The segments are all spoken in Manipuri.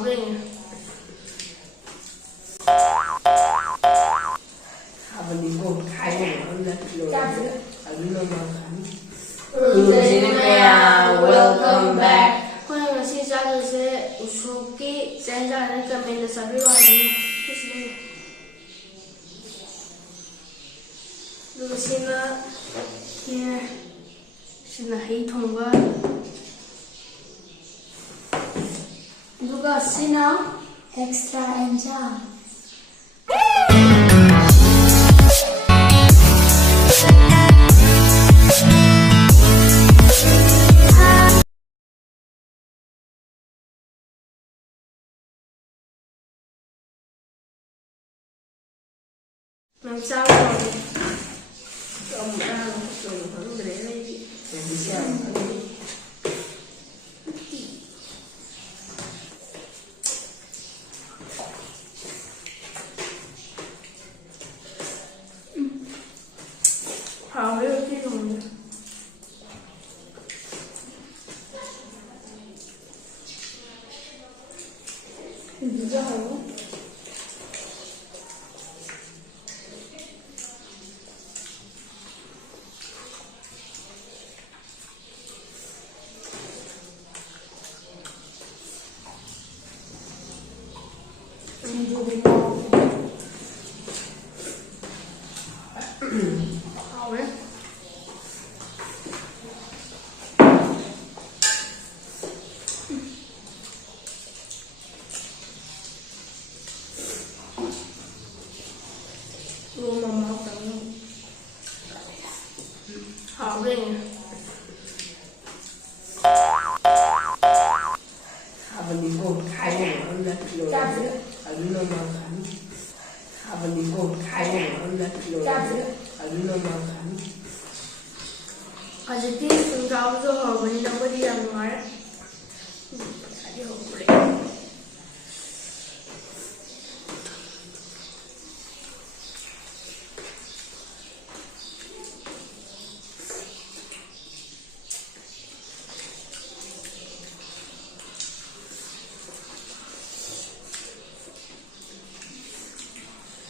하루에 아버님고 가요. 얼른 welcome back. 欢迎新加入些书给现在那个没的小朋友就是如果现在也是那黑通吧。 누가 쓰나? Extra enzyme. Làm sao rồi? Ông đã rồi vẫn để đây. Làm sao? 好，没有这种的。比较好用。 好嘞。我妈妈等我。好嘞。 아버님고 가요. 얼른 아버님고 가요. 얼른 아직 뒤에 가서 먼저 버리란 말. 아직 그래.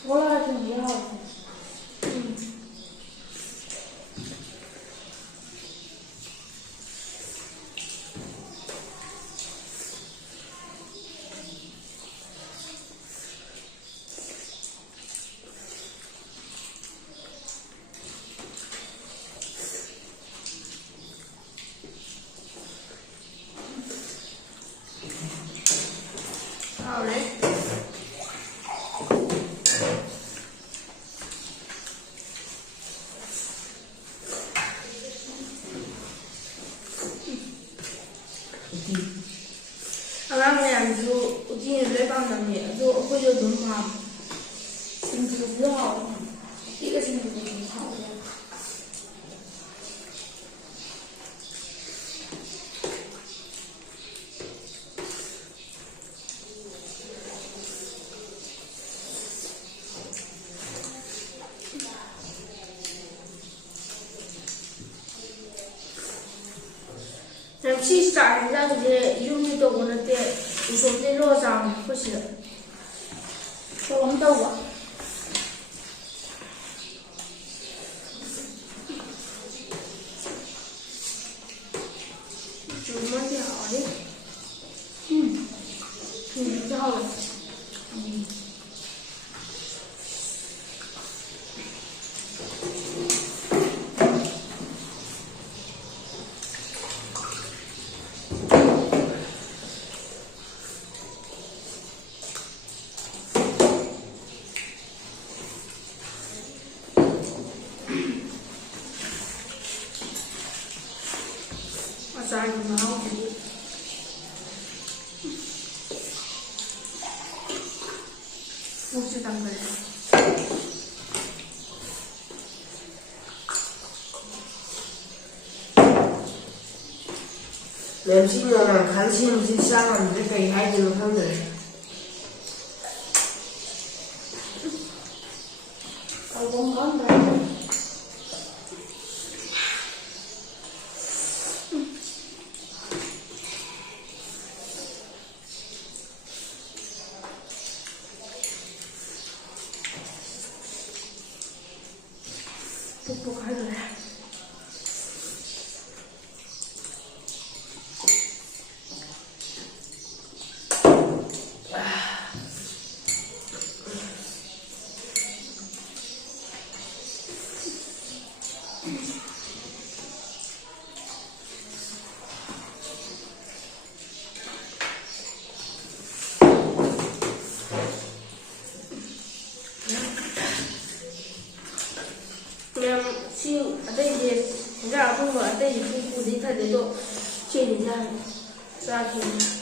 올라가 좀 미안해.好嘞。 俺们就我今天在帮他们，就回去炖饭。星期4号，一个星期就差不多。 咱去啥人家这些有没到过那点，就说在路上不是，说我们到过。 就么挺好的，挺好的。 啥也蛮好吃。我是当个人。 냄새는 간신히 식사하면 이렇게 해주는 한들. 건강한데. ꯄꯣꯛꯈꯥꯏꯗꯣꯔꯦ ꯃꯌꯥꯝ ꯁꯤ ꯑꯇꯩꯁꯦ ꯍꯦꯟꯖꯥꯡ ꯑꯊꯣꯡꯕ ꯑꯇꯩꯁꯦ ꯄꯨꯗꯤ ꯊꯜꯂꯦ ꯑꯗꯣ ꯁꯤꯗꯤ ꯆꯥꯈꯤꯅꯤ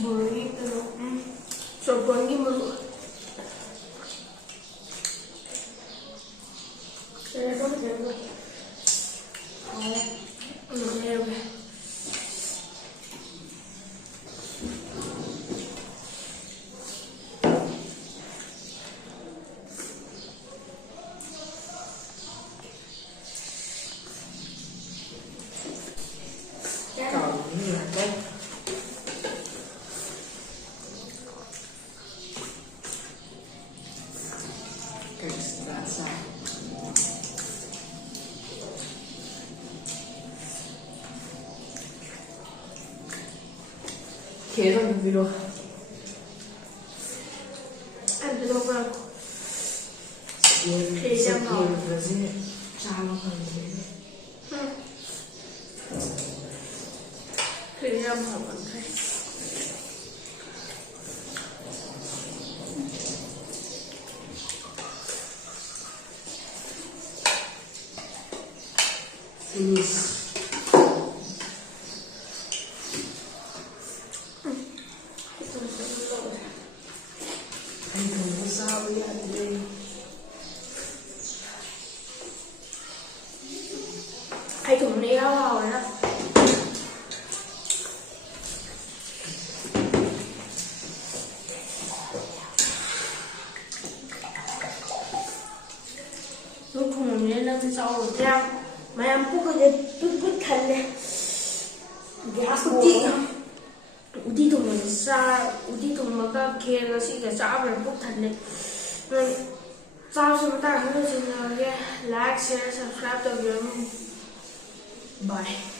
ꯃꯣꯔꯣꯛꯒꯤ ꯀꯩꯅꯣ ꯆꯣꯔꯐꯣꯟꯒꯤ ꯃꯔꯨ 계속 위로 안들어가 그러지 잘하는 그냥 하면 돼. Finish. Anh không có sao với anh đi. Anh cũng đi ao vào đó. Lúc cùng lên làm sao rồi ra mà em cũng có thể bước thành này 우디 동무가 걔가 시가 잡을 못했네. 잡으면 딱 하는 생각에 like, share, subscribe to your bye.